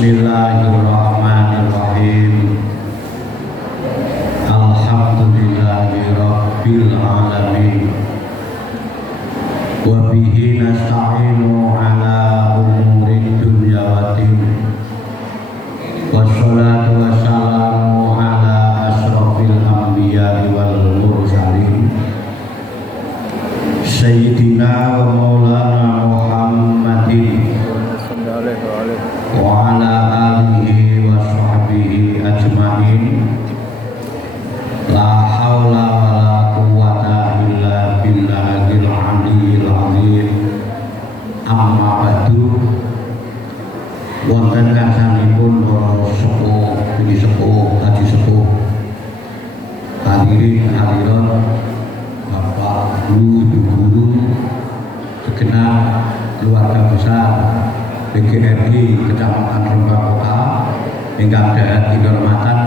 Bismillahirrahmanirrahim. Alhamdulillahirabbil alamin. Wa bihi nasta'inu ala umurid dunya waddin. Wassalatu wassalamu ala asrofil anbiya'i wal mursalin. Sayyidina wa maulana Muhammadin wa ala alihi wa sahbihi ajma'in. La haula wa la quwwata illa billahil aliyyil azim. Amma ba'du. Wonten karsanipun para sepuh, bini sepuh, haji sepuh, hadirin hadirat, bapak guru, ibu guru, segenap keluarga besar PGRI Kecamatan Rembang Kota ingkang dahat kinurmatan.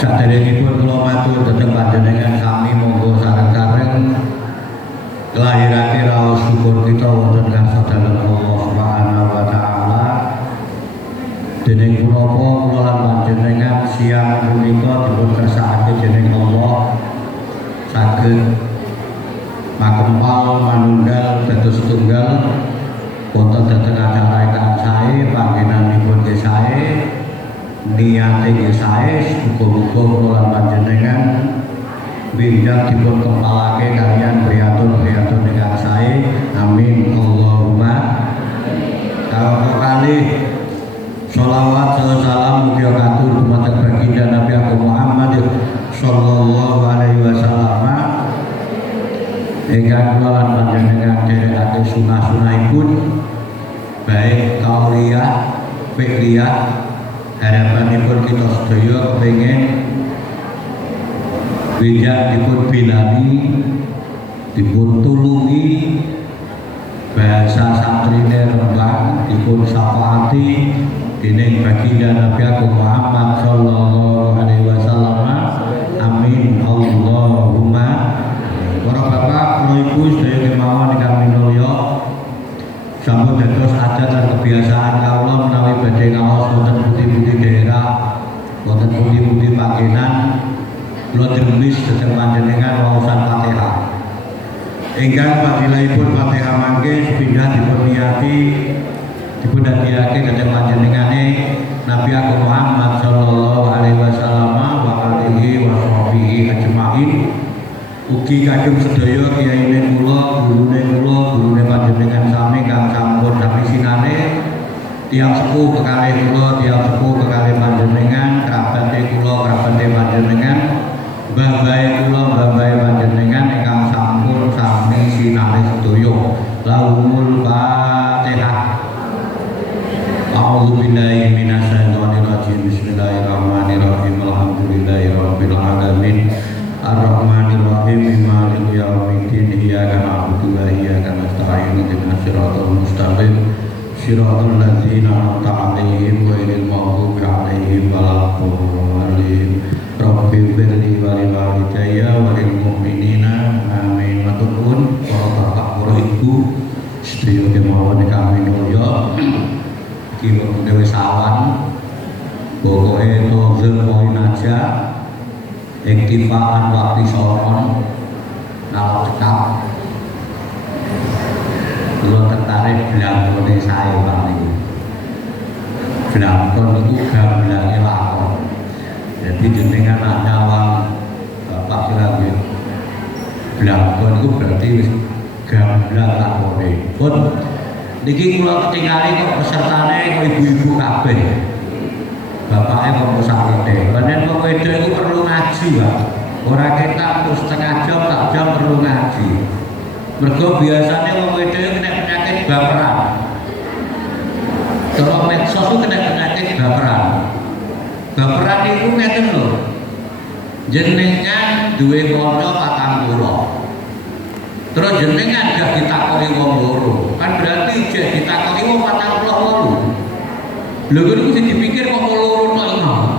Saderengipun kula matur dhateng panjenengan sami monggo sareng-sareng kelahirake raos syukur kita wonten ngarsa dalem Allah Subhanahu wa taala. Dening punapa kula lan panjenengan siang punika dipun kersakake dening Allah saged makempal manunggal dados setunggal wonten dhateng acara ingkang sae, panggenanipun nggih sae, niate nggih sae. Muga-muga kula lan panjenengan bindang dipun kempalake kaliyan priyatun-priyatun ingkang sae. Amin Allahumma. Kalih sholawat salam mugi katur dumateng baginda Nabi Muhammad sallallahu alaihi wasallam. Ingkang kula lan panjenengan dherekake sunah-sunahipun baik kauliyah, fiqhiyah. Harapanipun kita sedaya kepengin bijak dipun bilani, dipun tulungi, bahasa santrine Rembang dipun syafaati dening baginda Nabi Muhammad sallallahu alaihi wasallam. Amin Allahumma. Para bapak, para ibu sedaya kemawon ingkang minulya, sampun dados adat lan kebiasaan kawula menawi badhe ngaos wonten pundi-pundi daerah, wonten pundi-pundi panggenan, kula dirembis dhateng panjenengan waosan Fatihah. Ingkang fadilahipun Fatihah mangke sepindah dipun niyati dipun dadiake dhateng panjenengane Nabi Muhammad sallallahu alaihi wasallam wa alihi wa sahbihi ajmain. Ugi kagem sedaya kiyaine kula, gurune panjenengan sami kang sampun sami sinane, tiyang sepuh kekalih kula, tiyang sepuh kekalih panjenengan, kerabate kula, kerabate panjenengan, mbah-mbahe kula, mbah-mbahe panjenengan ingkang sampun sami sinane sedaya. Lahumul Fatihah. A'udzu billahi minasyaitonir rajim. Bismillahirrahmanirrahim. Alhamdulillahirabbil alamin. Ar-Rahmanir-Rahim. Maliki yaumiddin. Iyyaka na'budu wa iyyaka nasta'in. Ihdinas siratal mustaqim. Siratal ladzina an'amta 'alaihim ghairil maghdubi 'alaihim waladdallin. Rabbighfirli wa liwalidayya wa lil mu'minina. Amin. Matur nuwun para bapak, para ibu sedaya kemawon ingkang minulya. Iki wektune wis awan. Pokoke tozul poin aja. Iktifaan waktu soron kalau cekap kalau tertarik belangkone saya Pak niku. Belangkon itu gamelange lakon. Jadi jenengan anak nyawang Bapak kira belangkon itu berarti wis gamelan lakone. Pun niki kula ketingali kok pesertane kok ibu-ibu kabeh. Bapaknya kok sakite, panen kok wedok itu perlu ngaji Pak. Ora ketak terus setengah jam, tak jam perlu ngaji. Mergo biasanya wong wedok itu kena penyakit baperan. Kalau medsos itu kena penyakit baperan. Baperan itu ngeten lho. Jenengan duwe kanca 40. Terus jenengan gak ditakoki wong loro. Kan berarti jek ditakoki wong 48. Lho kuwi mesti dipikir kok loro tok ngono.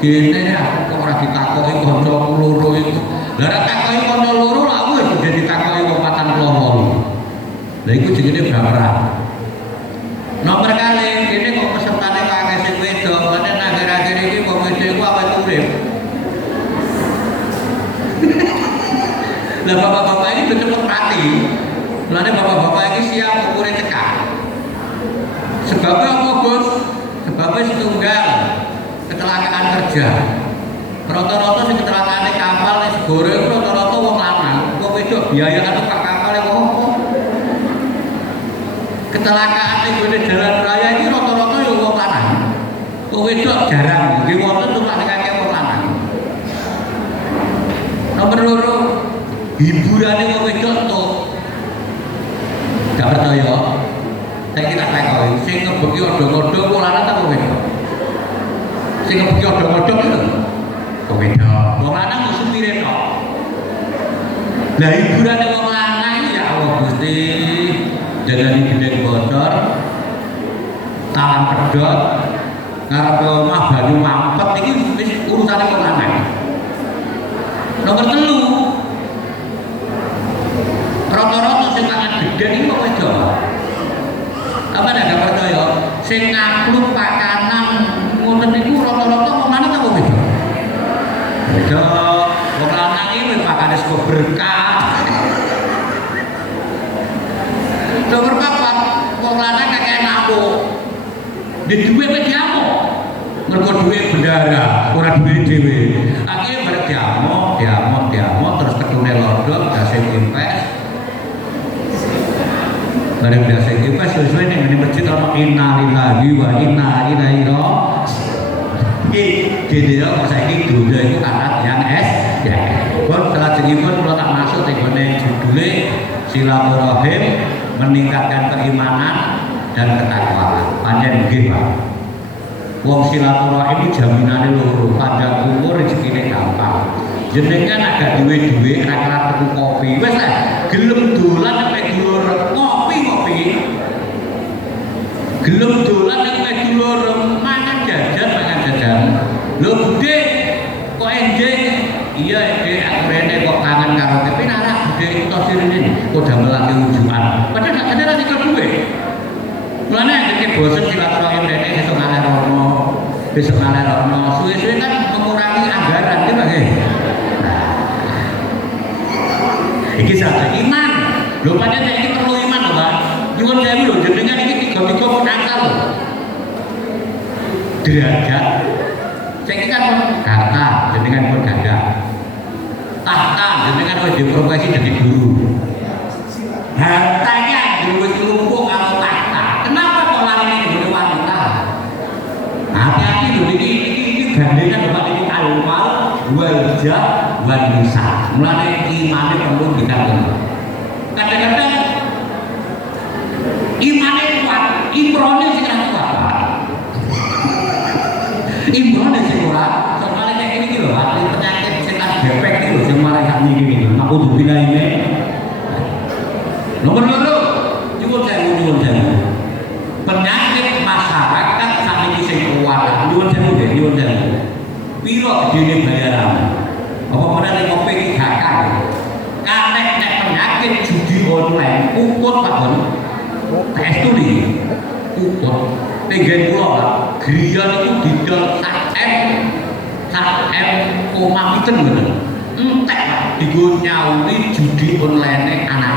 Gene aku kok ora ditakoki kanca loro itu. Lah nek takoki kanca loro lha wis udah ditakoki wong 48. Lah iku jenenge baperan. Nomor kali sebabnya setunggal kecelakaan kerja. Rata-rata sing kecelakaane kapal ning segoro iku rata-rata wong lanang. Wong wedok biaya kan numpak kapal e wong apa? Kecelakaan ning gone jalan raya iki rata-rata ya wong lanang. Wong wedok jarang, nggih wonten numpak akeh wong lanang. Nomor loro, hiburane wong wedok to. Gak percaya? Saya tak takoki, sing ngebeki odong-odong wong lanang ta wong wedok? Sing ngebeki odong-odong itu wong wedok. Wong lanang mung supire tok. Lah hiburane wong lanang ya Allah Gusti, jagani gedeng bocor, talang pedhot, ngarepe omah banyu mampet iki wis urusane wong lanang. Nomor 3, rata-rata sing mangan gedeng iki wong wedok. Apa ndak percaya? Sing ngapluk pakanan ngoten niku rata-rata wong lanang ta wong wedok? Wedok. Wong lanang iki wis pakane sego berkah. Nomor 4, wong lanang kakek nabung. Di duwe pe diamuk. Mergo duwe bendara, ora duwe dhewe. Akhire bareng diamuk terus ketune lodok, dase impes. Bareng dase impes sesuai ning ngene masjid ana innalillahi wa inna ilaihi raji'un. Jadi kok saiki donya iku kata yang ya. Bon salajengipun kula tak masuk ning ngene judule silaturahim meningkatkan keimanan dan ketakwaan. Pancen nggih, Pak. Wong silaturahim jaminane loro, panjang umur rezekine gampang. Jenengan agak duwe ra kelar tuku kopi. Wis lah, gelem dolan nek dulur ngopi. Gelem dolan nek dulur mangan jajan. Lho Budhe, kok enjing? Iya, Dek, aku rene kok kangen karo kopi nara Budhe tos sirine. Kok damel lagi ujuan. Padahal gak ada lagi duwe. Mulane nek bosen silaturahim rene besok ngalah rono. Suwe-suwe kan mengurangi anggaran iki, Pak nggih. Iki satu iman. Lho pancen iki perlu iman lho, Pak. Nyuwun sewu lho jenengan iki tiga-tiga pun akal. Derajat. Saiki kan harta jenengan pun ganda. Tahta jenengan wis diprofesi dadi guru. Hartanya duwe kelumpuk karo tahta. Kenapa kok lari ning gone wanita? Hati-hati lho iki gandengan Bapak iki alwal wal jah wan nisa. Mulane imane perlu ditanggap. Kadang-kadang imane kuat, imrone sing ora kuat. Imrone sing ora, soalnya nek iki lho ati penyakit setan gepek iki lho sing marai sak niki iki. Aku dibilaine. Nomor 2, nyuwun sewu. Penyakit masyarakat sakniki sing kuat. Nyuwun sewu. Piro gedene bayaran? Apa meneh kopi iki gakak. Kanek nek penyakit judi online, ukut Pak Bon. Testu niki. Ukut. Tenggen kula, Pak. Griya niku didol sak koma piten ngoten. Entek Pak, digo nyauri judi online anak.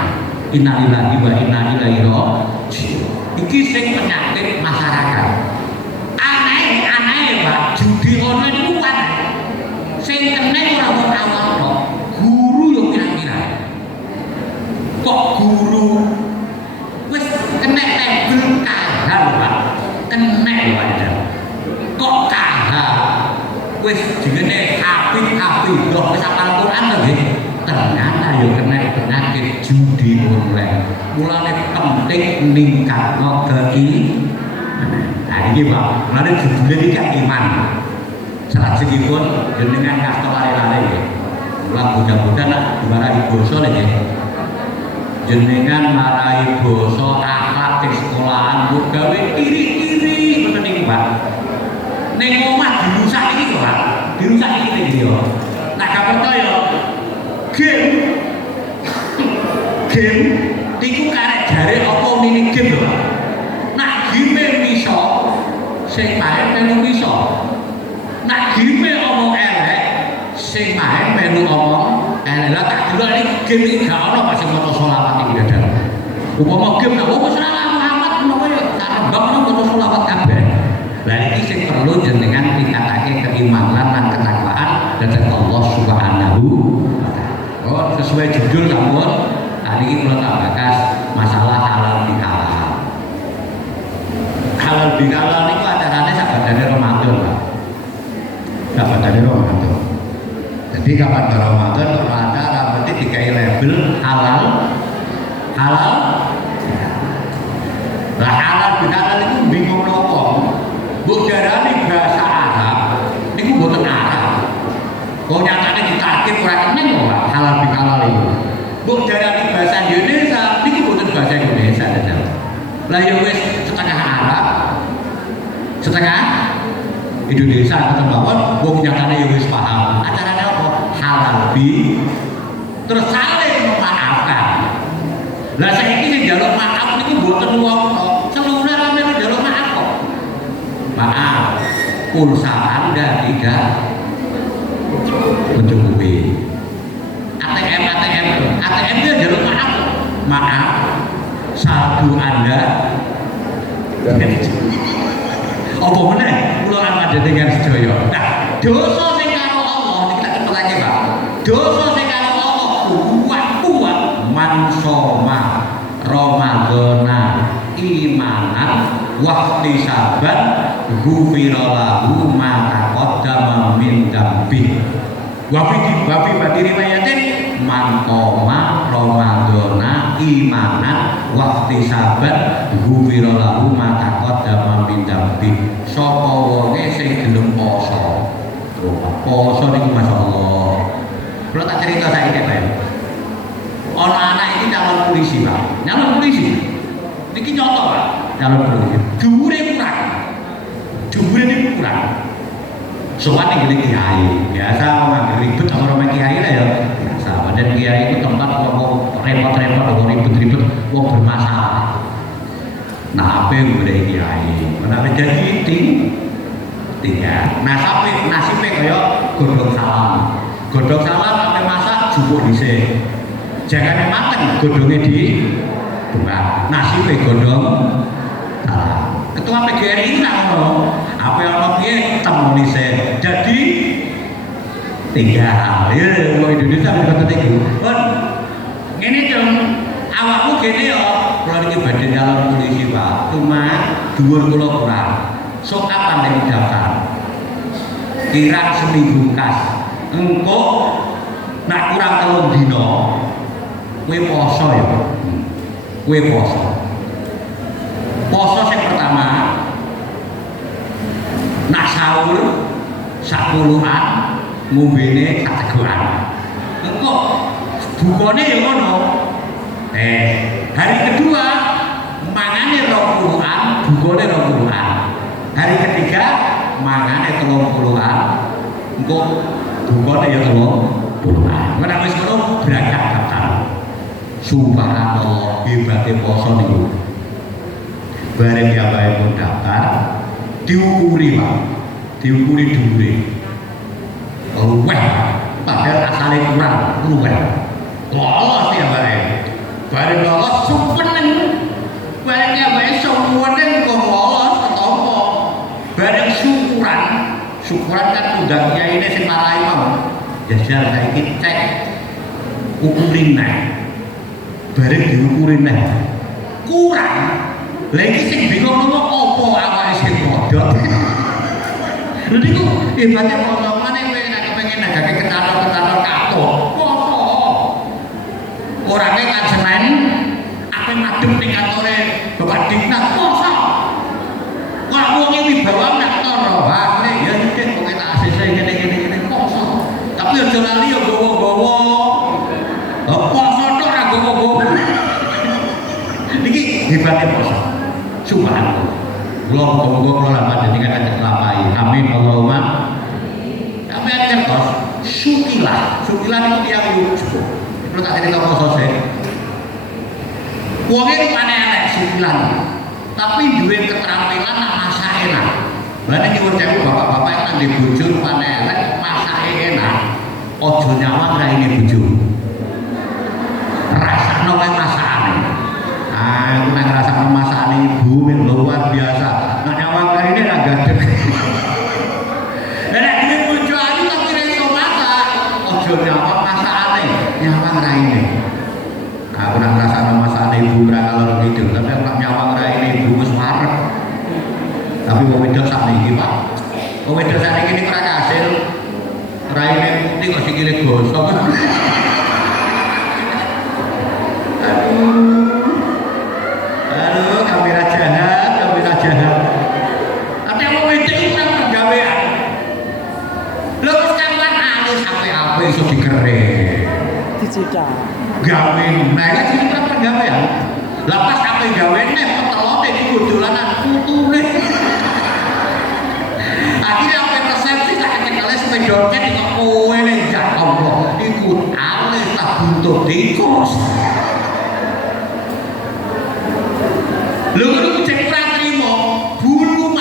Innalillahi wa inna ilaihi raji'un. Iki sing penyakit masyarakat. Aneh Pak, judi online itu aneh. Sing kena ora wong awam tok. Guru yo kira-kira. Kok guru wis kena label kahar, Pak. Kena lho Pak. Kok kahar? Wis jenenge apik-apik lho wis hafal Quran lho nggih. Ternyata yo kena penyakit judi online. Mulane penting ningkatno Nah ini Pak, mulane judulnya iki kan iman. Salajengipun jenengan kasta lare-lare nggih. Mula mudah-mudahan nak diwarai basa nggih. Jenengan marai basa akhlak di sekolahan mbok gawe kiri-kiri ngoten iki Pak. Ning omah dirusak iki lho Pak. Dirusak iki ning yo. Nak gak percaya game iku karek jare apa mini game lho Pak. Nak game iso sing main melu iso. Nak game omong elek sing main melu omong elek. Lah tak delok iki game iki gak ono Pak sing maca selawat iki dadak. Upama game nak wis ora Muhammad menawa ya karembak menawa maca selawat kabeh. Lah sing perlu jenengan tingkatake keimanan lan ketakwaan dhateng Allah Subhanahu wa taala. Oh, sesuai judul sampun tadi kula tak bakas masalah halal bihalal. Halal bihalal niku acarane sabadane Ramadan, Pak. Sabadane Ramadan. Jadi kapan Ramadan kalau ada berarti dikai label halal halal. Lah halal bihalal itu bingung nopo. Mbok darani bahasa Arab niku mboten Arab. Kok nyatane ditakir ora keneng kok Pak halal bihalal itu. Mbok darani bahasa Indonesia niku mboten bahasa Indonesia saja. Lah ya wis setengah Arab. Setengah Indonesia ketemu mawon wong nyatane ya wis paham. Acarane apa? Halal bi terus saling memaafkan. Lah saiki sing njaluk maaf niku mboten wong to. Seluruh ramai njaluk maaf kok. Maaf, pulsa Anda tidak mencukupi. ATM dia jalur maaf, saldo Anda. Apa meneh? Kula ada dengan sedaya. Nah, dosa sing karo Allah iki tak ketokake, Pak. Dosa sing karo Allah kuat mansoma Ramadhana imanan waktu sabat gufiralahu ma taqaddama min dambi wa fi riwayatin man qoma ramadhana imanan waktu sabat gufiralahu ma taqaddama min dambi sapa wonge sing gelem poso niku masyaallah. Kalau tak cerita saiki Pak, ana anak iki calon polisi Pak, calon polisi niki nyoto Pak, calon polisi dhuwure kurang sowan ning kiai biasa wong ribet sama kiai lah ya biasa. Padahal kiai itu tempat wong repot-repot wong ribet-ribet wong bermasalah. Nah apa yang boleh kiai menawa jadi tiga nasibe kaya godhong salam sampai masak jupuk dhisik jangan mateng godhonge di buka nasibe godhong salam. Ketua PGRI itu nak ngono apa yang ono piye temoni se jadi tiga hal ya wong Indonesia kata iku pun ngene dong awakmu gene yo kula niki badhe calon polisi Pak cuma dhuwur kula kurang sok kapan nek daftar kira seminggu kas engko nak kurang 3 dina kowe poso ya kowe poso sing pertama nak sahur sakuluhan ngombene kategoan engko bukane ya ngono hari kedua mangane 20-an bukane 20-an hari ketiga mangane 30-an engko bukane ya 30-an ora wis ngono berangkat daftar. Subhanallah hebate poso niku bareng ya bae pun daftar diukuri Pak diukuri dhuwure luweh padahal asale kurang luweh lolos ya bae bareng lolos sumpenen bareng ya bae sumpenen kok lolos ketompo bareng syukuran kan undang kiai ini sing marai mau jajal saiki cek ukurin neh bareng diukurin neh kurang. Lagi sing bingung nopo opo awake sing bodho. Lha niku hebate potongan kowe nek kepengin nagake kecaton-kecaton katut. Poso. Orane kan Senin ape madhep ning kantore Bapak Dinas poso. Wah wong iki wibawa nek toro. Ha kowe ya iki kowe tak asise ngene poso. Tapi aja lali yo gowo-gowo. Poso tok ora gowo-gowo. Niki hebate poso. Subhanallah. Muga-muga kula panjenengan ajeng nglampahi. Amin Allahumma. Kami ngertos syukilah niku tiyang lucu. Kula tak cerita poso sik. Wonge rupane elek syukilan. Tapi duwe keterampilan nak masak enak. Lah nek nyuwun sewu bapak-bapak nang di bojo rupane elek masake enak. Aja nyawang raine bojo. Rasane wae masakane. Aku nang ngrasakno masakane ibu luar biasa. Nak nyawang karine ra gadeg. Nek dhewe bojo ayu tapi ora iso masak, aja nyawang masakane, nyawang raine. Aku nak ngrasakno masakane ibu ora kalor gitu, tapi aku nak nyawang raine ibu wis wareg. Tapi wong wedok sakniki, Pak. Wong wedok sakniki niku ora kasil. Raine putih kok sikile gosok. Aduh, kamera jahat. Tapi wong wedok iku ora pergawean. Lho wis kapan alus apik-apik iso dikere. Dicedak. Gawe mereka sih ora pergawean. Lah pas ape gawene petelone iku dolanan putune. Akhirnya apa persepsi tak kenal sepedone kok kowe nek ya Allah iku alis tak butuh tikus. Lho kudu cek ora trimo bulu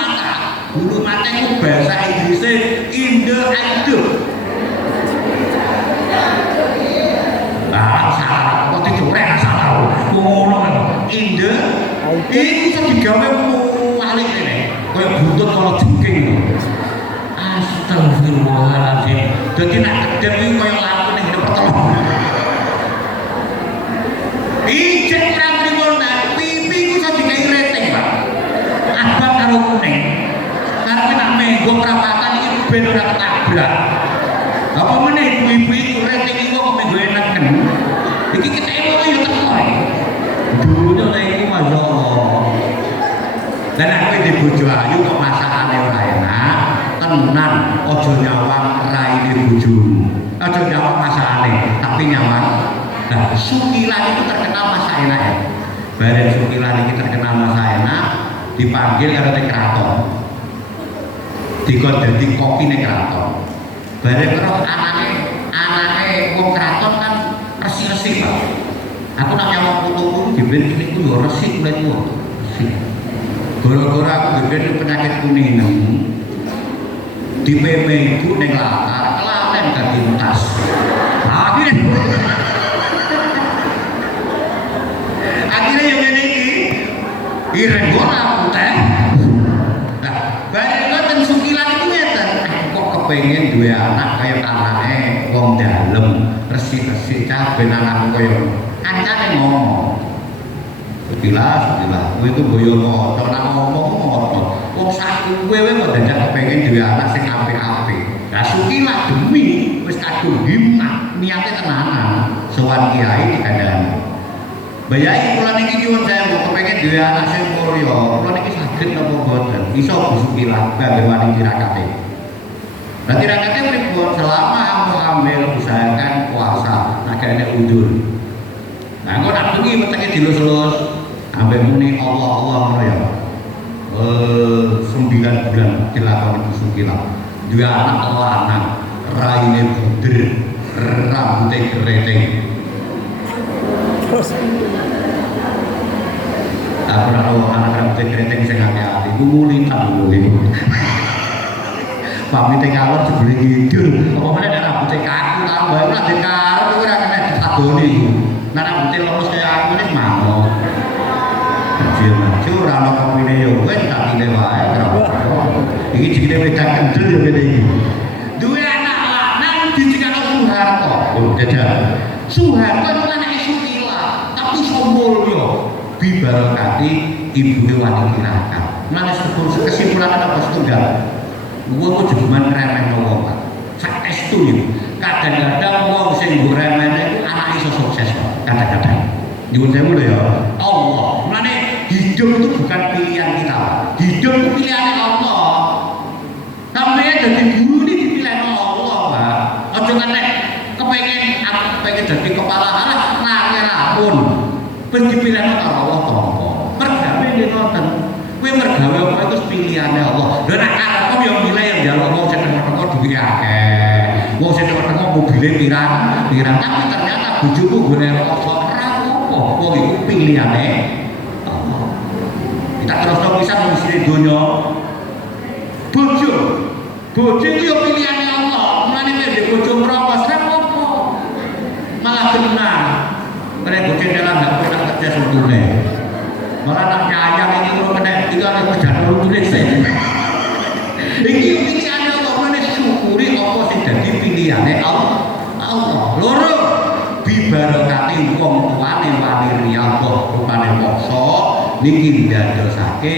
mata iku bahasa Inggrisnya inde ande. Salah kok dicorek salah. Ngono kan. Inde iku iso digawe walik rene. Kaya buntut kala jengking. Astagfirullahaladzim. Jadi nak kedep itu kaya lampu ning pertelon. Ijek ora trimo nak pipi ku iso dikai rating, Pak. Abang karo kuning. Karena nak menggo prapatan iki ben ora ketabrak. Apa meneh ibu-ibu iku rating iku kok menggo eneken. Iki kita emono yo teko. Dulunya lha iku masyaallah. Dan aku di bojo ayu kok masakane ora enak. Tenan aja nyawang raine bojomu. Aja nyawang masakane, tapi nyawang. Nah, Sukilan itu terkenal masak enak ya. Bareng Sukilan iki terkenal masak enak, dipanggil karo teng kraton. Dikon dadi kopi ning kraton. Bareng karo anake wong kraton kan resi-resi, Pak. Aku nak nyawang putuku dibeli kulitku yo resik kulitku. Resik. Gara-gara aku dibeli penyakit kuning. Di PP iku ning latar kelaten dadi entas. Akhirnya yang ngene iki ireng ora putih. Lah, bareng ngoten Sukilan iku ngeten, kok kepengin duwe anak kaya anake wong dalem, resik-resik cah ben anakku kaya kancane ngomong. Sukilan, kowe iku boyo moco, nek ngomong moco. Wong sak kowe kok dadak kepengin duwe anak sing apik-apik. Lah Sukilan demi wis kadung himmat, niate tenanan sowan kiai dikandani. Bayai kula niki nyuwun sewu kepengin duwe anak sing mulya. Kula niki saged napa mboten? Iso Sukilan gambar wani tirakate. Lah tirakate pripun? Selama kamu hamil usahakan puasa, agane undur. Nah, engko nak bengi wetenge dilus-lus ambek muni Allah ngono ya. 9 bulan dilakoni Sukilan. Duwe anak lanang, raine bunder, rambute keriting. Aku nak tahu anak rambut keriting sing hati-hati, mulitan mulai. Pamit ngalor sebeli ngidul, apa meneh nek rambut kaku tambah ora dikarep ora kena disadoni iku. Nek rambut lemes kaya aku wis mango. Kecil maju ora ono kopine yo wis tak ile wae. Iki jikine wedang kendel yo ngene iki. Duwe anak lanang dijikane Soeharto. Oh, jajal. Soeharto itu anake Sukilan, tapi sombol yo. Bibarokati ibuke wani tirakat. Manes kesimpulan apa setunggal? Wong kok jeman remeh wong, Pak. Sak estu iki. Kadang-kadang wong sing mbok remeh iku anak iso sukses, Pak. Kadang-kadang. Nyuwun sewu lho ya. Allah. Mane hidup itu bukan pilihan kita, Pak. Hidup itu pilihan Allah. Sampeyan dadi guru iki dipilih Allah, Pak. Aja nek kepengin aku pengen dadi kepala alah nangirapun. Wis dipilih karo Allah tangga. Mergawe ngoten. Kowe mergawe apa itu pilihane Allah. Lha nek karepmu yo milih yang njaluk wong sing teko duwe akeh. Wong sing teko mobile pirang, tapi ternyata bojoku golek rasa ora apa. Wong iku pilihane Allah. Kita terus bisa mesti donya. Bojo itu yo pilihane Allah. Mulane nek bojo merokok ora apa. Malah tenang. Mereka bojo dalam gak pernah kerja sebetulnya. Malah nak nyayang ini kalau kena itu ada kerjaan baru tulis. Iki ana apa meneh syukuri apa sing dadi pilihane Allah. Loro bibarokati wong tuane wani riyadhah rupane moksa niki ndadosake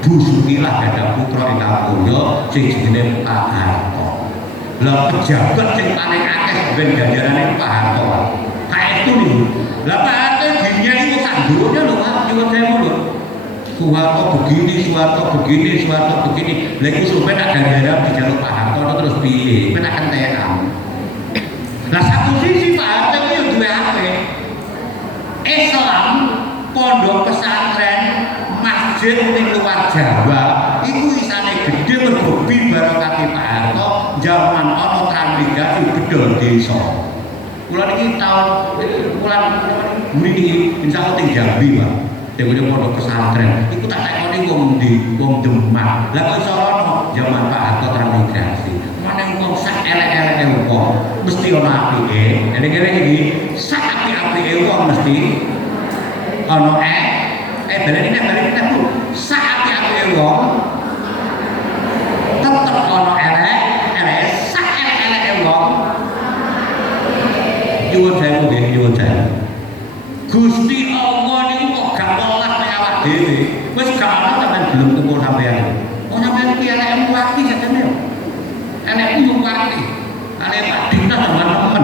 busukilah gadah putra ingkang mulya sing jenenge Pak Harto. Lah pejabat sing paling akeh ben ganjarane Pak Harto. Kayak itu nih. Lah Pak Harto dinyai kok sak donya lho Pak, nyuwun sewu lho. Soeharto begini. Lah iku sampe nak ganjaran dijaluk Pak Harto terus piye? Ben akan tekan. Lah satu sisi Pak Harto itu yang duwe apik. Islam, pondok pesantren, masjid ning luar Jawa iku isane gedhe mergo barokati Pak Harto zaman ana transmigrasi bedol desa. Kula niki taun bulan mriki insyaallah teng Jambi, Pak. Dewe pondok pesantren iku tak takoni wong ndi, wong Demak. Lah kok iso ana zaman Pak Harto transmigrasi. Maneng wong sak elek-eleke wong mesti ana apike. Elek-elek iki sak apik-apike wong mesti ana balik ini Bu. Sak apik-apike wong tetep ana elek, sak elek-eleke wong nyuwun sewu nggih, nyuwun sewu. Gusti Allah niku kok gak welas nek awak dhewe. Wis gak ana sampean belum temu sampean. Oh sampean iki elek waki sakjane. Elek yo waki. Elek Pak Dina teman-teman.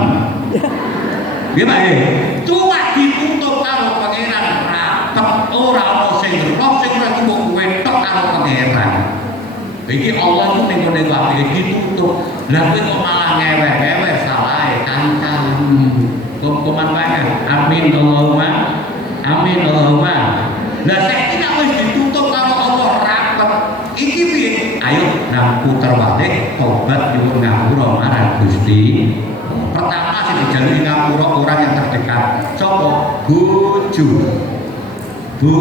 Nggih Pak nggih. Cuma ditutup karo pangeran rapet ora ana sing roh sing ora mung wetok karo pangeran. Iki Allah ku ning ngene wae ditutup. Lah kowe kok malah ngeweh-ngeweh salahe kancan. Koman wae. Amin Allahumma. Lah saiki nek wis ditutup karo Allah rapet. Iki piye? Ayo nang puter balik tobat nyuwun ngapura marang Gusti. Pertama sing dijalui ngapura orang yang terdekat. Sapa? Bojo. Bu.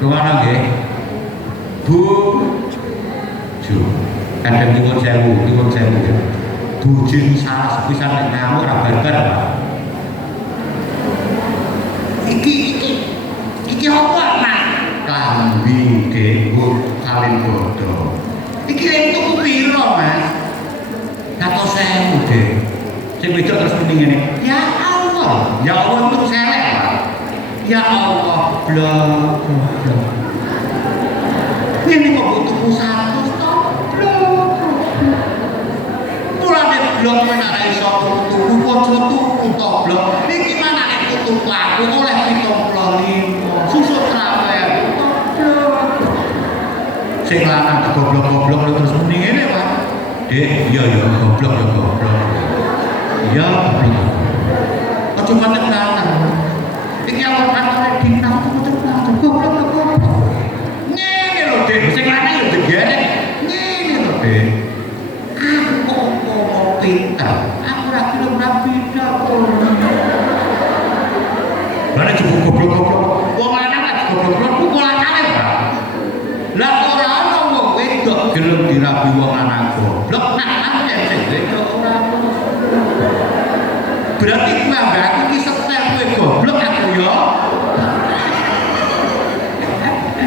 Rumana nggih. Bojo. Kadang nyuwun sewu. Bojo salah sepisan nek ngamuk ora barbar, Pak. Iki apa, Mas? Kambing dengkul kalin bodo. Iki lek tuku piro, Mas? Kata sewu, Dek. Sing wedok terus muni ngene. Ya Allah tuku selek, Pak. Ya Allah, blok. Ngene kok tuku 100 to, blok. Mulane blok menawa iso tuku tuku to blok. Niki manane tuku aku oleh 75. Susuk travel. Sing lanang goblok-goblok terus muni ngene, Pak. Dek, iya goblok. Iya, goblok. Aja patek lanang. Iki awak kanane dinang goblok. Ngene lho, Dek. Sing lanang yo degene. Ngene lho, Dek. Aku kok pinter. Aku ora gelem pinter. Mana cukup goblok-goblok. Wong lanang lagi goblok-goblok pukul akale, Pak. Lah ora ana wong wedok gelem dirabi wong lanang goblok, nak nang sing wedok ora. Berarti mbak aku ki setel kowe goblok aku yo.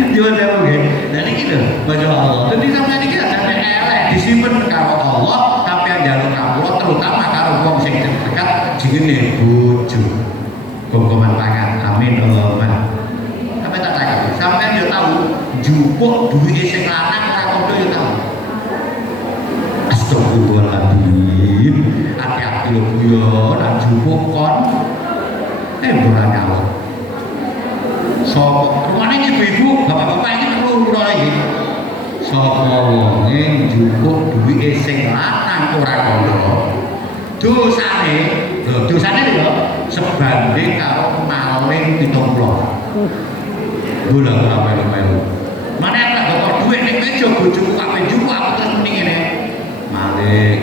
Yo dewe nggih. Lah niki lho, masyaallah. Dadi sampeyan iki sampe elek disimpen karo Allah, sampeyan njaluk ngapura terutama karo wong sing dekat jenenge bojo. Koman pangan, amin Allahumma. Sampai tak tahu, sampai dia tahu jupuk duit sing lanang ora kodo yo tahu. Astagfirullahaladzim. Hati-hati lho Bu yo, nak jupuk kon ora nyawut. Sapa rumane ibu-ibu, bapak-bapak iki perlu ora iki. Sapa wonge jupuk duit sing lanang ora kodo. Dosane lho sebanding karo maling 70. Bola ora melu-melu. Mane aku kok dhuwit ning meja bojoku kabeh njupuk aku terus muni ngene. Maling.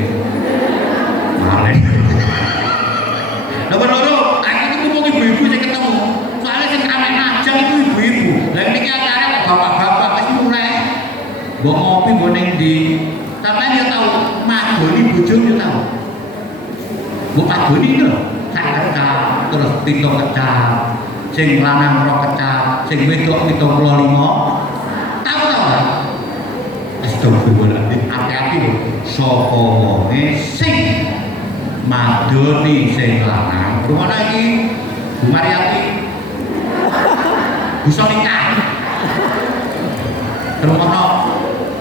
Lah loro, aku iki ngomong ibu-ibu sing ketemu. Soale sing kame najang iku ibu-ibu. Lah niki akare kok bapak-bapak wis mulai. Mbok ngopi mbok ning ndi? Sampeyan yo tau madoni bojomu yo tau. Mbok padoni lho. Kecap terus 7 kecap sing lanang 2 kecap sing wedok 75 tahu ta Astagfirullahaladzim, hati-hati lho. Sapa wonge sing madoni sing lanang. Rumana iki Bu Mariati. Bu Sonika. Rumana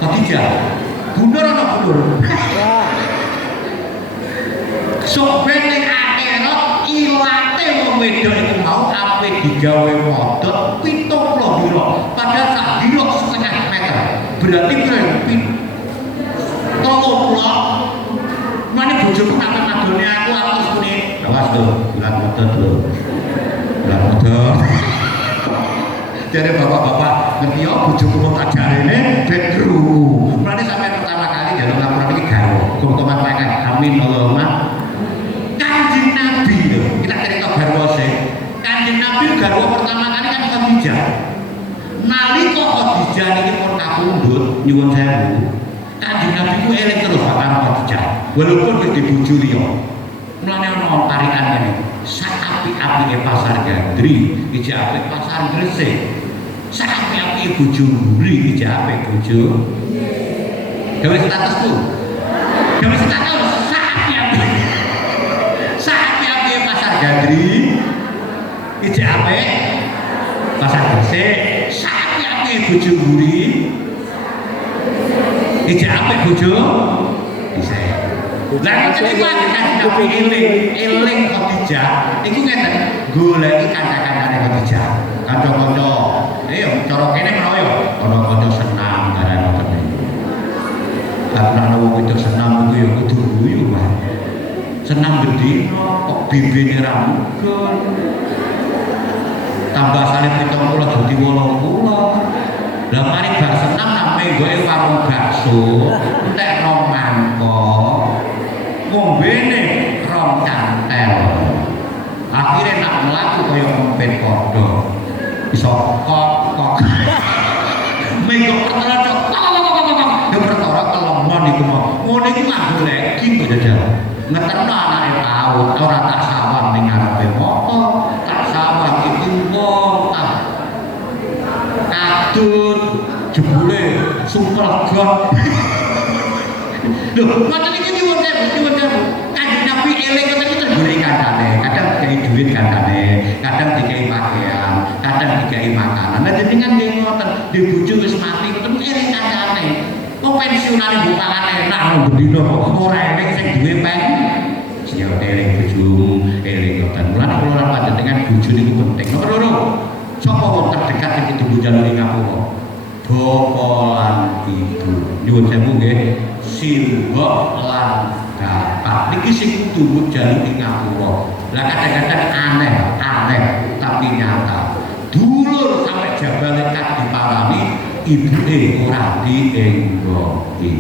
Khadijah. Bunur ana bunur. Sok ben ning akhirat ilate wong wedok iku mau ape digawe modot 70 dira. Padahal sak dira setengah meter. Berarti berarti tolong mana bojoku sampe madone aku terus muni awas lho bulan modot lho bulan modot jadi bapak-bapak ngerti ya bojoku mau tak jarene bedru mana sampai pertama kali dalam laporan ini garwo kumpulan mereka amin Allahumma Kanjeng Nabi lho kita cerita garwo sih Kanjeng Nabi garwo pertama kali kan Khadijah nalika Khadijah ini pun kapundhut nyuwun sewu Kanjeng Nabi ku eling terus bakal Khadijah walaupun wis dibojo liya mulane ana tarikan ngene sak apik-apike pasar Gandri iki apik pasar Gresik sak apik-apike bojo mburi iki apik bojo gawe statusku gawe status sak apik-apike pasar Gandri iki apik pasar Gresik sak apik-apike bojo mburi iki apik bojo bisa. Lah ketika Nabi eling Khadijah, iku ngeten goleki kanca-kancane Khadijah. Kanca-kanca, ayo cara kene menawa yo ana kanca senam garane ngoten niku. Lah ana wong wedok senam iku yo kudu guyu wae. Senam bedino kok bibine ra mukun. Tambah salib 70 dadi 80. Lah mari bar senam nang menggoke warung bakso, entek rong mangkok. Ngombene rong cantel. Akhire nak mlaku kaya ngompet padha. Iso kok. Mengko perkara kok. Yo perkara kelemon iku mau. Ngono iku nganggo legi kok jajal. Ngeterno anake tahu ora tak sawang ning ngarepe motor, tak sawang iki wong tak kadut jebule super god. Lho, ngoten iki nyuwun sewu. Kanjeng Nabi eling ngoten iki tergolek kancane, kadang dikai duit kancane, kadang dikai pakaian, kadang dikai makanan. Lah jenengan nggih ngoten, di bojo wis mati ngoten eling kancane. Kok pensiunane mbok pangan enak nang bendina kok ora eling sing duwe pen. Sing eling bojomu, eling ngoten. Mulane kula lan panjenengan bojo niku penting. Nomor loro, sapa wong terdekat sing kudu njaluk ngapura? Bapak lan ibu. Nyuwun sewu nggih, simbok lan bapak niki sing kudu njaluk ngapura. Lah kadang-kadang aneh tapi nyata. Dulur sampai jabal kat diparani ibuke ora dienggoki.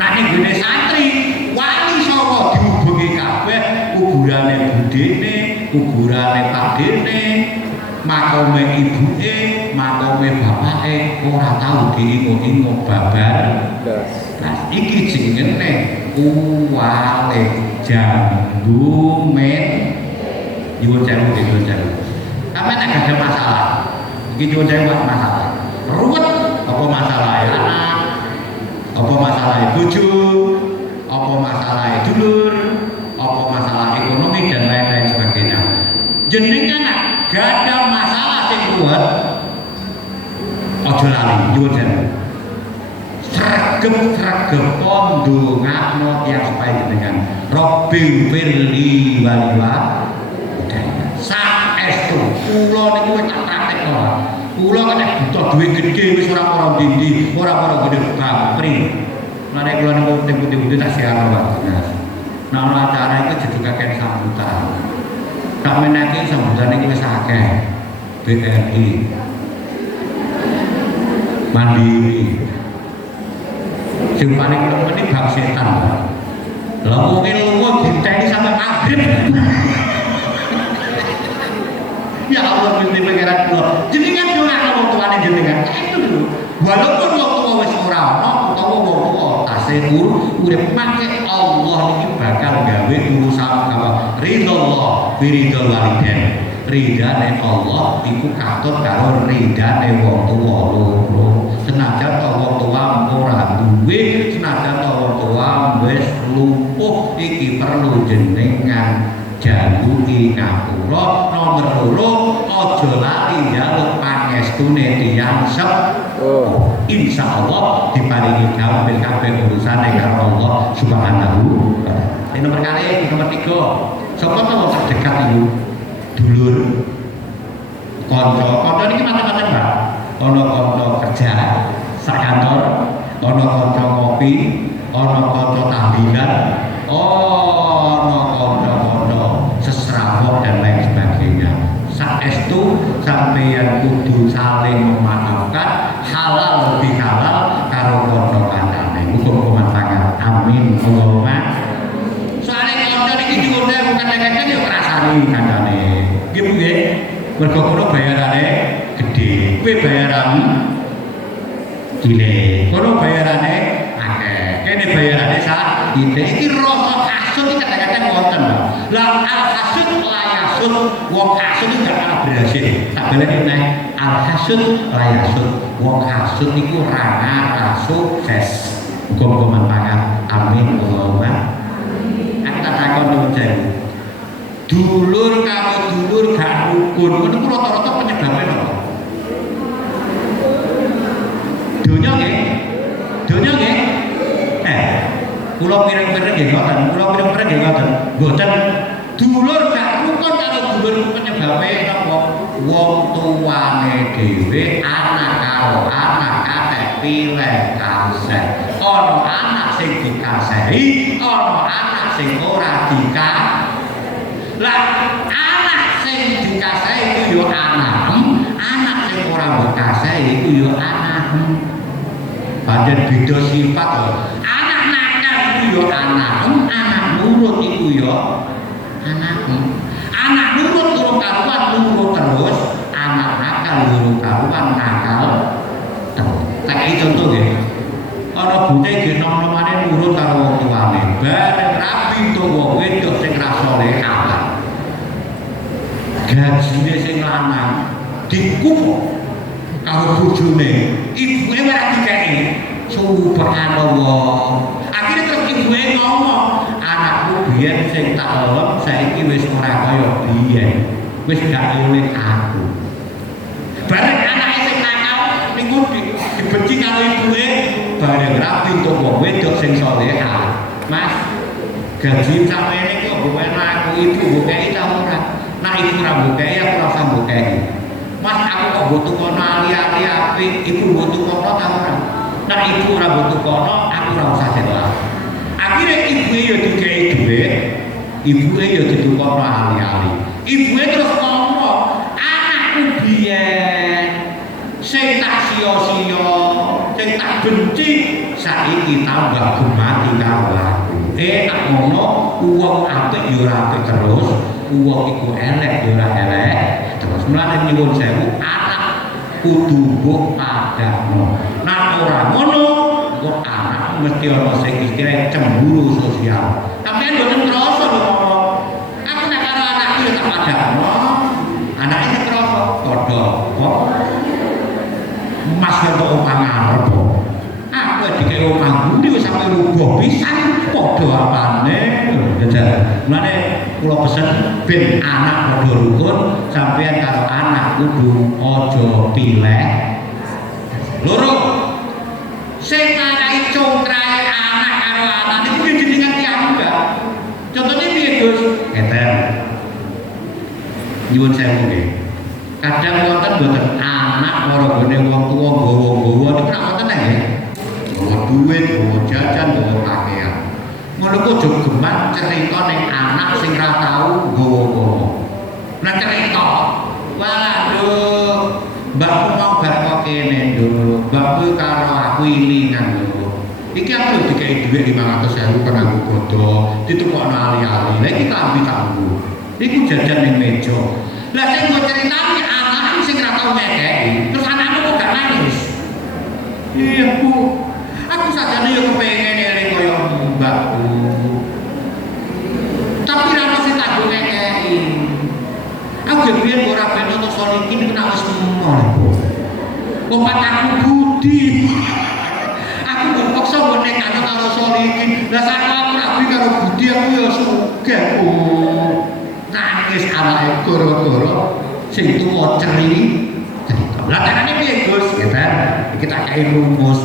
Nah ning gone santri wali sapa dihubungi kabeh kuburane budene, kuburane pakdene, makome ibuke, makome bapake ora tau diingo-ingo babar. Nah iki jenenge kuwale jambu men. Nyuwun sewu nyuwun sewu. Sampeyan nek ada masalah, iki nyuwun sewu masalah. Ruwet apa masalah anak, apa masalah bojo, apa masalah dulur, apa masalah ekonomi dan lain-lain sebagainya. Jenengan gak ada masalah sing kuat. Aja lali nyuwun sewu. Sregep ndongakno tiyang supaya jenengan Rabbil firli waliwa saestu kula niku wis tak praktekno. Kula kan nek butuh duit gede wis ora ndi-ndi, ora gede bangkri. Mane kula niku tempo-tempo tak siarno wae. Nah, ana acara iku jedukaken sambutan. Tak menake sambutan iki wis akeh. BRI Mandiri sing paling penting bab setan. Lah mungkin lunga dinteni sampai maghrib. Ya Allah Gusti pangeran kula. Jenengan doakan wong tuane jenengan. Itu lho. Walaupun wong tua wis ora ana utawa wong tua tasih urip make Allah iki bakal gawe urusan apa? Ridho biridho waliden. Ridane Allah iku katut karo ridane wong tua loro. Senajan wong tua ora duwe duwe senajan wong tua wis lumpuh iki perlu jenengan jaluki ngapura. Nomor loro aja lali njaluk pangestune tiyang sepuh. Insyaallah diparingi gampil kabeh urusane karo Allah Subhanahu wa taala. Nomor kali nomor 3 sapa to wong terdekat iku dulur kanca niki macam-macam Pak. Ana kanca kerja sak kantor, ana kanca kopi, ana kanca tahlilan, ana kanca sesrawok dan lain sebagainya. Saestu sampeyan kudu saling memaafkan, halal lebih halal karo kanca kancane. Muga-muga manfaat. Amin. Allahumma. Soale kanca niki diundhe bukan lek-lek yo ngrasani kancane. Nggih Bu nggih. Mergo kono bayarane gede, kowe bayaran cilik. Kono bayarane akeh. Kene bayarane sak titik. Iki rasa hasud iki kadang-kadang wonten, Pak. Lah al hasud la yasud, wong hasud iki gak pernah berhasil. Tak baleni neh, al hasud la yasud. Wong hasud iku ora ngarep sukses. Muga-muga manfaat. Amin. Allahumma. Aku tak takon nuwun sewu. Dulur karo dulur gak rukun, itu rata-rata penyebabnya apa? Donya nggih? Donya nggih? Kula pireng-pireng nggih ngoten, kula pireng-pireng nggih ngoten. Mboten dulur gak rukun karo dulur penyebabnya apa? Wong tuane dhewe anak karo anak kabeh pilih kasih. Ana anak sing dikasihi, ana anak sing ora dikasihi. Lah anak sing dikasihi iku yo anakmu, anak sing ora mbok kasihi iku yo anakmu. Pancen beda sifat lho. Anak nakal iku yo anakmu, anak nurut iku yo anakmu. Anak nurut loro karuan nurut terus, anak nakal loro karuan nakal terus. Tak contoh nggih. Ana bute nggih nom-nomane nurut karo wong tuane. Bareng rabi to wong wedok sing rasane awak. Gajine sing lanang dikupuk karo bojone, ibuke ora dikeki. Subhanallah. Akhire terus ibuke ngomong, anakku biyen sing tak lelep saiki wis ora kaya biyen. Wis gak eling aku. Bareng anake sing nakal niku dibenci karo ibuke, bareng rapi untuk wong wedok sing salehah. Mas, gaji sampeyan kok mbok aku ibu mbok kei ta ora? Nah ibu ora mbok kei aku rasa mbok kei. Mas aku kok butuh kono ali-ali apik, ibu butuh kono ta ora? Nah ibu ora butuh kono, aku ora usah celah. Akhire ibuke yo dikei dhuwit, ibuke yo ditukono ali-ali. Ibuke terus ngomong, anakku biyen sing tak sia-sia, sing tak benci, saiki tambah gemati karo aku. Tak ngono, wong apik yo ora apik terus, wong iku elek yo ora elek. Terus mulane nyuwun sewu, anak kudu mbok padakno. Nek ora ngono, kok anak mesti ana sing istilahé cemburu sosial. Tapi mboten krasa lho ngomong. Aku nek karo anakku yo tak padakno. Anake krasa padha kok. Mas kok omah ngarep kok. Aku dikek omah ngendi wis sampe rubuh pisan padha apane. Jajal. Mulane kula pesen ben anak padha rukun, sampeyan karo anak kudu aja pilih. Loro. Sing ngarai congkrae anak karo anak niku jenengan tiyang enggak. Contohnya piye, Gus? Ngeten. Nyuwun sewu nggih. Kadang wonten mboten anak karo gone wong tuwa gowo-gowo niku nek wonten nggih. Gowo duit, gowo jajan, gowo pakaian. Ngono kok aja geman cerita ning anak sing ra tau gowo-gowo. Nek cerita, waduh, mbakku mau bar kok kene lho, mbakku karo aku ilingan lho. Iki aku lho dikei dhuwit 500.000 kanggo godho, ditukokno ali-ali. Lah iki klambi kanggo. Iku jajan ning meja. Lah sing mbok critani anak sing ra tau ngekeki, terus anakmu kok gak nangis. Iya, Bu. Aku sajane yo kepengin eling kaya mbakku. Tapi ra mesti tak ngekeki. Aku biyen ora ben ono soliki niku nak wis mol. Kok aku budi. Aku kok paksa ngene Lah sak aku rabi karo Budi aku ya sugih. Nangis anake gara-gara sing tuwa ceri. Lah tenane piye Gus? Ngeten. Iki tak kei rumus.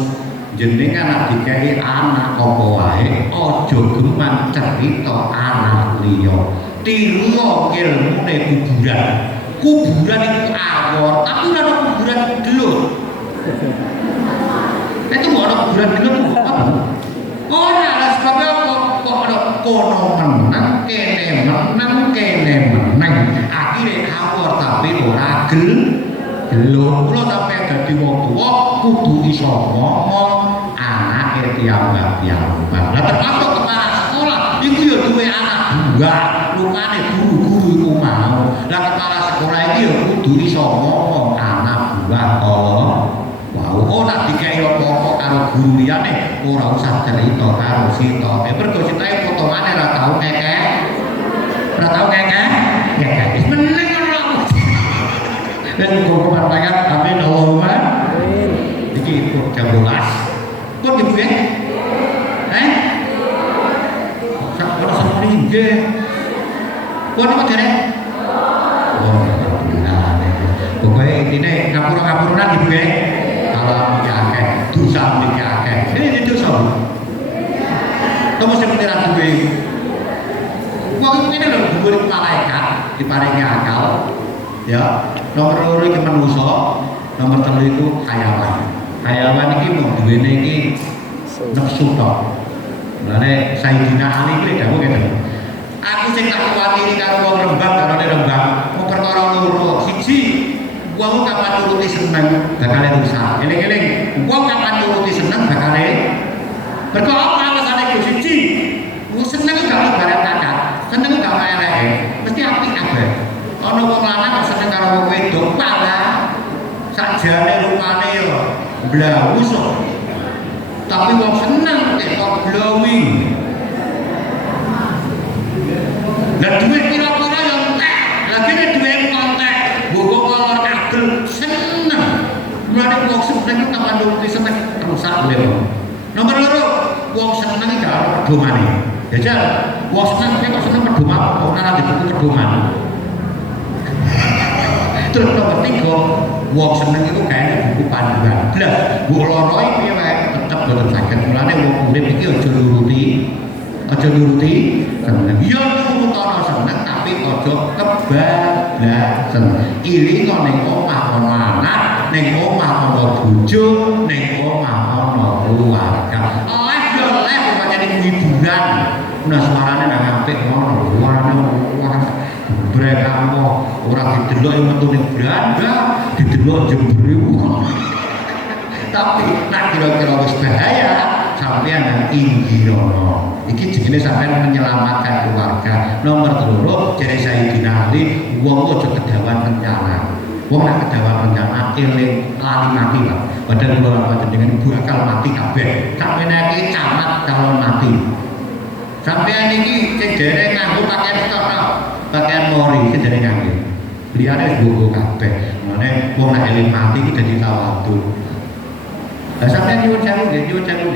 Jenengan nek dikei anak apa wae aja geman cerita anak liya. Tiru ilmune kuburan. Kuburan itu awor, tapi ora ada kuburan gelut. Itu mau ada kuburan gelut apa? Ora lah sebabnya kok ada kono menang kene menang akhirnya awor tapi ora gelut. Kula sampe dadi wong tuwa kudu iso ngomong anake piyambak-piyambak. Lah termasuk kepala sekolah iku ya duwe anak buah, rupane guru-guru iku mau. Lah kepala sekolah iki ya kudu iso ngomong anak buah wow, ora dikei apa-apa karo guru liyane, ora usah cerita karo sitoke. Mergo sitoke potongane ora tau ngekek. Ora tau ngekek. Ngekek wis meneng ora. Dan kok pertanyaan amin Allahumma. Iki ikut jam 12. Kok gitu ya? Sak ora semene nggih. Kok apa jare? Oh, alhamdulillah. Pokoke intine ngapura-ngapuran gitu ya. Kalau akeh, dosa iki akeh. Ini dosa. Kamu seperti ra duwe. Wong ngene lho dhuwur malaikat diparingi akal. Ya, nomor loro iki manusa, nomor 3 itu hayawan. Hayawan iki mung duwene iki nafsu tok. Mulane Sayyidina Ali kuwi dawuh ngene. Aku sing tak kuwatiri karo wong Rembang, karone Rembang, mung perkara loro. Siji, wong kapan nuruti seneng bakale rusak. Eling-eling, wong kapan nuruti seneng bakale mergo apa alasane ku siji. Wong seneng gak barang kakak, seneng gak eleke, mesti apik kabeh. Ana wong lanang seneng karo wong wedok malah sakjane rupane yo blawus. Tapi wong seneng ketok glowing. Lah duwe kira-kira yo entek, lagi nek duwe kontak, mbok kolor agel seneng. Mulane wong seneng tambah nuruti seneng rusak lho. Nomor loro, wong seneng gak ono pedomane. Jajal, wong seneng kok seneng pedoman, kok ora di buku pedoman. Terus nomor 3, wong seneng itu kayaknya buku panduan. Blas, mbok loroi piye wae tetep boten saged. Mulane wong urip iki aja nuruti seneng. Ya nurutana seneng tapi aja kebablasan. Ilingo ning omah ana anak, ning omah ana bojo, ning omah ana keluarga. Oleh yo oleh pancen hiburan. Nah suarane nang apik ngono, suarane wah brek ampo ora didelok metune branda, didelok jembere. Tapi nak kira-kira wis bahaya sampean nang inggirono. Iki jenenge sampean menyelamatkan keluarga. Nomor 3 jare Sayyidina Ali, wong aja kedawan rencana. Wong nak kedawan rencana eling lali mati lah. Padahal kula panjenengan bakal mati kabeh. Sampeyan iki camat calon mati. Sampeyan iki sing jere nganggo pakaian stono, pakaian mori sing jere nganggo. Liyane wis bogo kabeh. Mane wong nak eling mati iki dadi tawadhu. Lah sampeyan nyuwun sewu.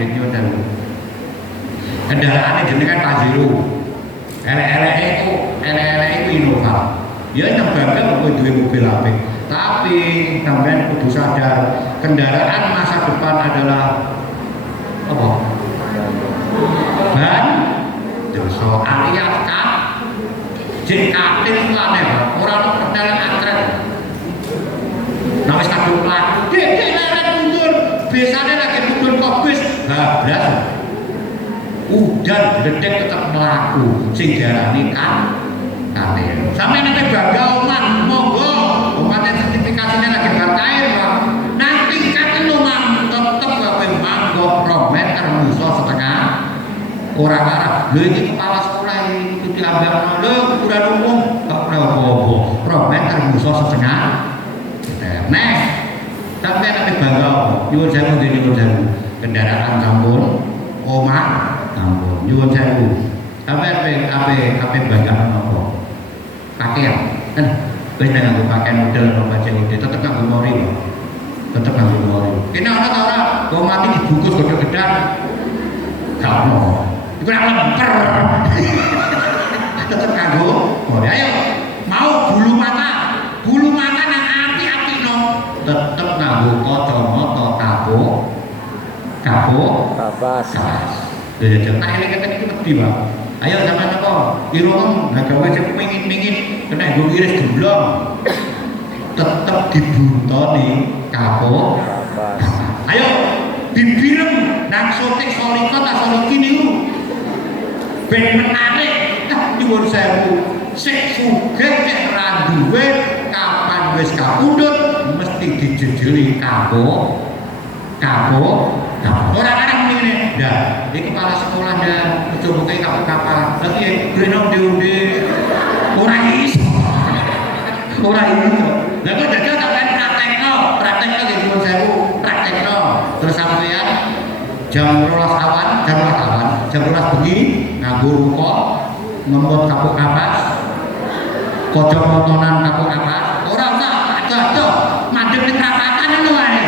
Kendaraane jenengan Pajero. Elek-eleke itu Innova. Ya yang bangga kowe duwe mobil apik. Tapi sampeyan kudu sadar, kendaraan masa depan adalah apa? Ban dosa alias jek katil lane ora ono kendaraan antret. Nah wis kadung mlaku, dek leren mundur. Biasane lagi mundur kok bis bablas. Udan dedek tetap melaku sing diarani katil. Sampe nek bangga oman monggo omaten sertifikasinya lagi berkair kok. Nanti katil oman tetep kowe manggo 2 meter muso setengah. Ora arep lho iki kepala sekolah iki diambakno lho ukuran umum kok ora apa-apa 2 meter muso setengah. Nah sampe nek bangga nyuwun sewu kendaraan sampun omah ampun, nyuwun sewu. Apa bangga napa? Pakaian. Kan wis nang nganggo pakaian model apa baju model tetep nganggo mori. Tetep nganggo mori. Kene ana ta ora? Wong mati dibungkus godhog gedang. Gak ono. Iku ora lemper. Tetep kanggo. Oh, ayo mau bulu mata. Bulu mata nang api-api no. Tetep nganggo kacamata kapas. Ya cetak elek-elek iki wedi, Pak. Ayo sampean apa? Irung gawe sing pengin-pengin kena nggo iris gemblong. Tetep dibuntoni kapas. Ayo dibirem nang sotik solikot ta soliki niku. Ben menarik. Nyuwun sewu. Sik sugih nek ra duwe kapan wis kapundhut mesti dijejeli kapo. Ora arep ngene. Lah, iki kepala sekolahnya coba kayak kapal-kapal. Lagi greno diundi. Ora iso. Lah kok jajal sampean praktekno nggih nyuwun sewu, praktekno. Terus sampean jam 12 awan, jam 12 bengi nganggo rukuk, ngemot kapuk kapas, kocok motonan kapuk kapas. Ora usah cocok, mandeg ning rapatan ngono wae.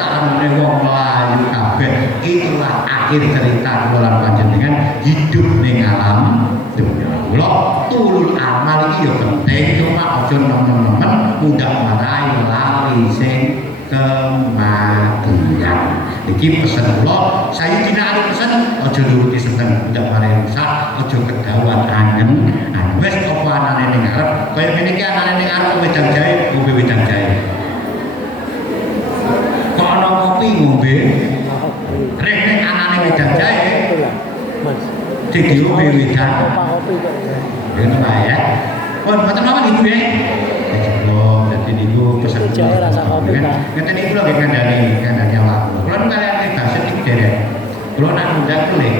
Sakmene wong mlayu kabeh. Itulah akhir cerita kula lan panjenengan hidup ning alam dunya. Kula tulul amal iki ya penting, cuma aja nemen-nemen mudah marai lali sing kematian. Iki pesen kula, saya dina Ali pesen aja nuruti seneng ndak marai rusak, aja kedawan angen. Wis apa anane ning arep, kaya ngene iki anane ning arep wedang jahe, ngombe wedang jahe. Kok ana kopi ngombe? Rek ning anane wedang jahe. Diombe wedang. Ngono wae ya. Pun mboten apa Ibu ya. Belum, jadi niku pesen jahe rasa kopi ta. Ngeten niku lho kandhani awak. Kula nu kalian baset iki derek. Kula nak ngundang kule.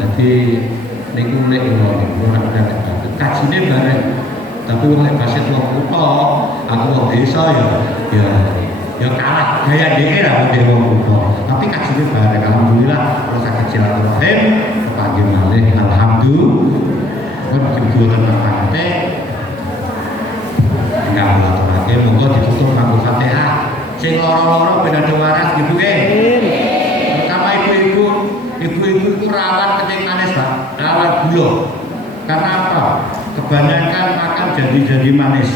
Dadi niku lek kula nak ngundang kajine bareng. Tapi wong lek baset wong kutha, aku wong desa ya kalah gaya dhewe lah wong kutha. Tapi kajine bareng alhamdulillah kula saged silaturahim panggih malih alhamdulillah. Kula tenang pantai. Enggak melaturake monggo ditutup nganggo Fatihah. Sing loro-loro ben ada waras gitu nggih. Terutama ibu-ibu itu rawan kencing manis, Pak. Rawan gula. Karena apa? Kebanyakan makan jadi manis.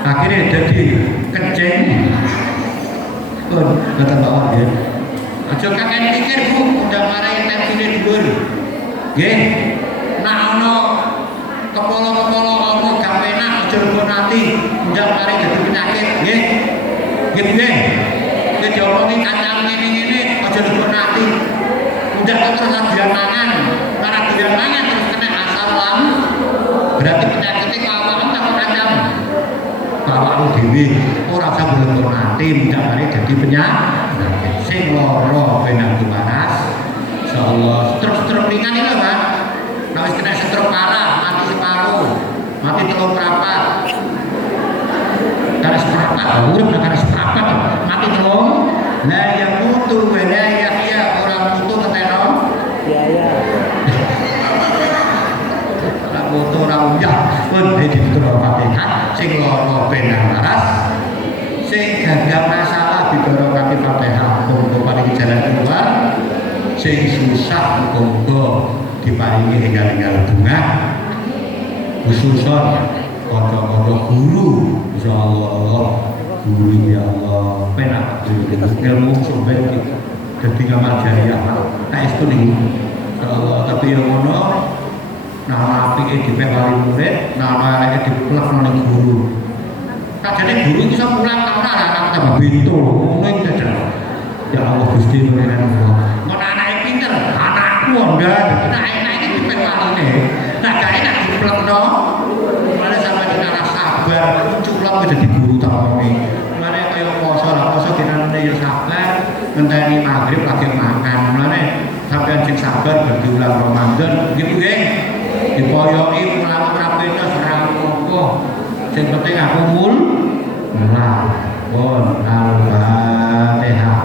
Akhirnya jadi kencing. Kata Pak Wan ya. Aja kakek pikir Bu, udah marahin tensine dhuwur. Nggih. Nah ono kepala-kepala apa gak enak aja nati ndak mari dadi penyakit nggih. Nggih. Nek diomongi kacang ngene-ngene aja nati. Ndak terus dia mangan. Karena dia mangan terus kena asam lambung. Berarti penyakitnya kawan tak kacang. Bawaan dhewe ora usah boleh nati ndak mari dadi penyakit. Sing lara ben waras. Insyaallah stroke ringan iki lho, Pak. Kalau kena stroke parah, mati separuh, mati telur perapat. Karena seperempat, urip karena seperempat, mati telur. La yamutu wa la yahya, orang mutu keteno. Ya. Orang mutu ora uyah, pun ditutur Fatihah, sing lara ben waras, sing gagal masalah didorongake Fatihah, muga paling jalan keluar, sing susah muga diparingi enggal-enggal bunga khususon kanca-kanca guru insyaallah guru ya Allah penak ilmu sampai dadi ngamal jariah tak estu niku insyaallah tapi yang ngono nah apike dipek wali murid nah areke diplekno ning guru kadene guru iso pulang ora anak tambah bintu ngono iki ya Allah Gusti nuwun ngono anake pinter anakku enggak enak iki dipek waline nah gak enak diplekno malah sampe dina sabar culak dadi guru tak omongi mulane kaya poso dinane ya sabar ngenteni magrib lagi makan mulane sampeyan sing sabar berdiulang Ramadan gitu nggih dipoyoki mlaku rapene ora apa sing penting aku mulai pun al-Fatihah.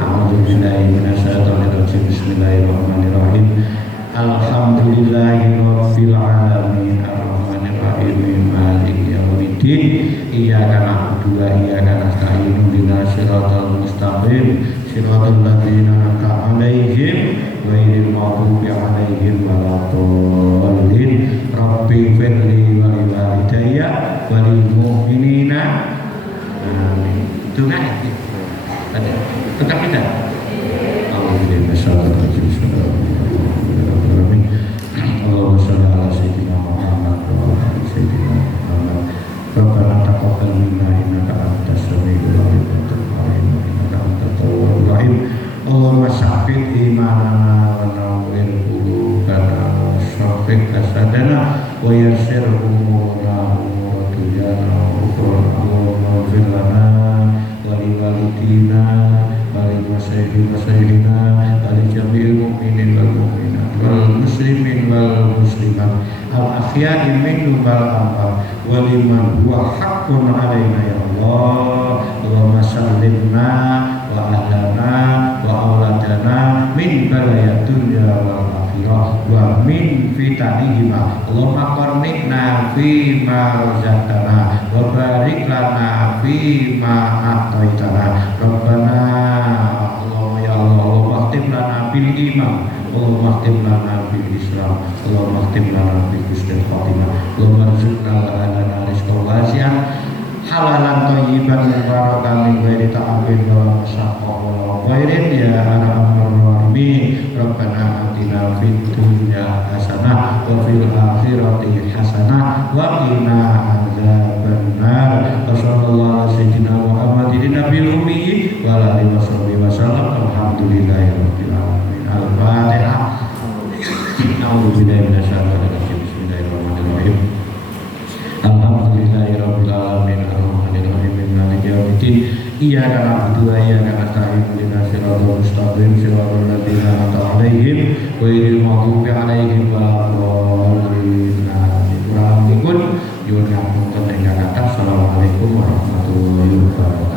A'udzubillahi minasyaitonirrajim. Bismillahirrahmanirrahim. Alhamdulillahirabbil alamin arrahmanirrahim maliki yaumiddin. Iyyaka na'budu wa iyyaka nasta'in ihdinas siratal mustaqim siratal ladzina an'amta 'alaihim ghairil maghdubi 'alaihim wafiq kasadana wa yassir umurna umur tujana ukron Allahumma ghfir lana wa li walidina wa li masyaykhina wa li jami'il mu'minin wal mu'minat wal muslimin wal muslimat al ahya'i minhum wal amwat wa liman huwa haqqun alaina ya Allah. Allahumma sallimna wa ahlana wa auladana min balaya dunya wal akhirah wa min fitanihima. Allahumma qarnikna fi ma razaqtana wa barik lana fi ma a'taitana. Rabbana Allahumma ya Allah, Allahumma khtim lana bil iman, Allahumma khtim lana bil Islam, Allahumma khtim lana bil husnul khatimah, Allahumma rizqna wa lana rizqan wasi'an halalan thayyiban mubarakan min ghairi ta'abin wa masyaqqah wa khairin ya arhamar rahimin. Rabbana atina fid dunya hasanah wa fil akhirati hasanah wa qina adzabannar. Wassallallahu ala sayyidina Muhammadin nabiyil ummi wa ala alihi wasallam. Alhamdulillahi rabbil alamin. Al-Fatihah. A'udzubillahi minasyaitonir rajim. Bismillahirrahmanirrahim. Alhamdulillahi rabbil alamin. Arrahmanir rahim. Maliki yaumiddin. Iyyaka na'budu wa iyyaka nasta'in. Ihdinas siratal mustaqim. Siratal ladzina an'amta 'alaihim ghairil maghdubi 'alaihim waladdallin. Kurang nyuwun kata. Assalamualaikum warahmatullahi wabarakatuh.